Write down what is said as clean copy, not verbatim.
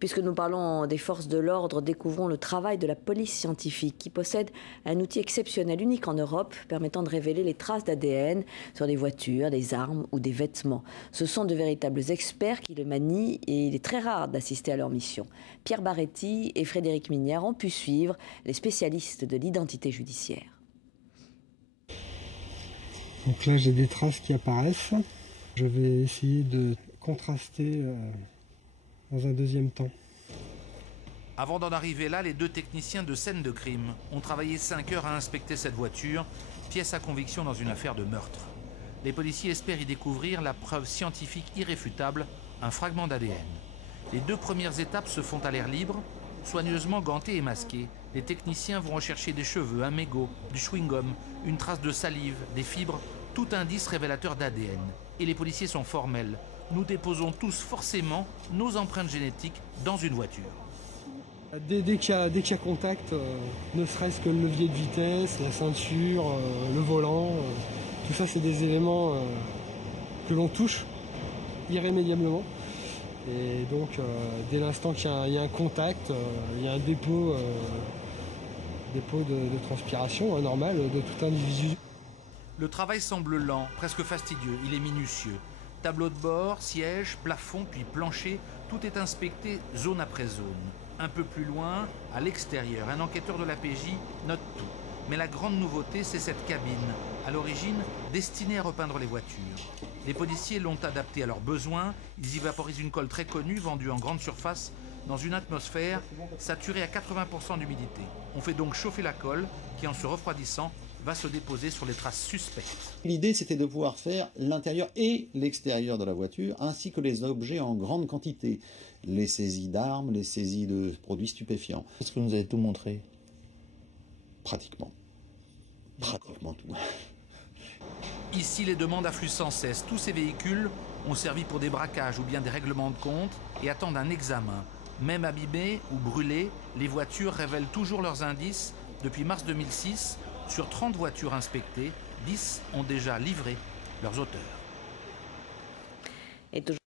Puisque nous parlons des forces de l'ordre, découvrons le travail de la police scientifique qui possède un outil exceptionnel, unique en Europe, permettant de révéler les traces d'ADN sur des voitures, des armes ou des vêtements. Ce sont de véritables experts qui le manient et il est très rare d'assister à leur mission. Pierre Barretti et Frédéric Mignard ont pu suivre les spécialistes de l'identité judiciaire. Donc là, j'ai des traces qui apparaissent. Je vais essayer de contraster dans un deuxième temps. Avant d'en arriver là, les deux techniciens de scène de crime ont travaillé 5 heures à inspecter cette voiture, pièce à conviction dans une affaire de meurtre. Les policiers espèrent y découvrir la preuve scientifique irréfutable, un fragment d'ADN. Les 2 premières étapes se font à l'air libre, soigneusement gantés et masqués. Les techniciens vont rechercher des cheveux, un mégot, du chewing-gum, une trace de salive, des fibres, tout indice révélateur d'ADN. Et les policiers sont formels. Nous déposons tous forcément nos empreintes génétiques dans une voiture. Dès qu'il y a contact, ne serait-ce que le levier de vitesse, la ceinture, le volant, tout ça c'est des éléments que l'on touche irrémédiablement. Et donc dès l'instant qu'il y a un contact, il y a un dépôt de transpiration normal de tout individu. Le travail semble lent, presque fastidieux, il est minutieux. Tableau de bord, siège, plafond, puis plancher, tout est inspecté zone après zone. Un peu plus loin, à l'extérieur, un enquêteur de la PJ note tout. Mais la grande nouveauté, c'est cette cabine, à l'origine destinée à repeindre les voitures. Les policiers l'ont adaptée à leurs besoins, ils y vaporisent une colle très connue, vendue en grande surface, dans une atmosphère saturée à 80% d'humidité. On fait donc chauffer la colle, qui en se refroidissant, va se déposer sur les traces suspectes. L'idée, c'était de pouvoir faire l'intérieur et l'extérieur de la voiture, ainsi que les objets en grande quantité. Les saisies d'armes, les saisies de produits stupéfiants. Est-ce que vous nous avez tout montré? Pratiquement. Pratiquement tout. Ici, les demandes affluent sans cesse. Tous ces véhicules ont servi pour des braquages ou bien des règlements de compte et attendent un examen. Même abîmées ou brûlées, les voitures révèlent toujours leurs indices. Depuis mars 2006, sur 30 voitures inspectées, 10 ont déjà livré leurs auteurs.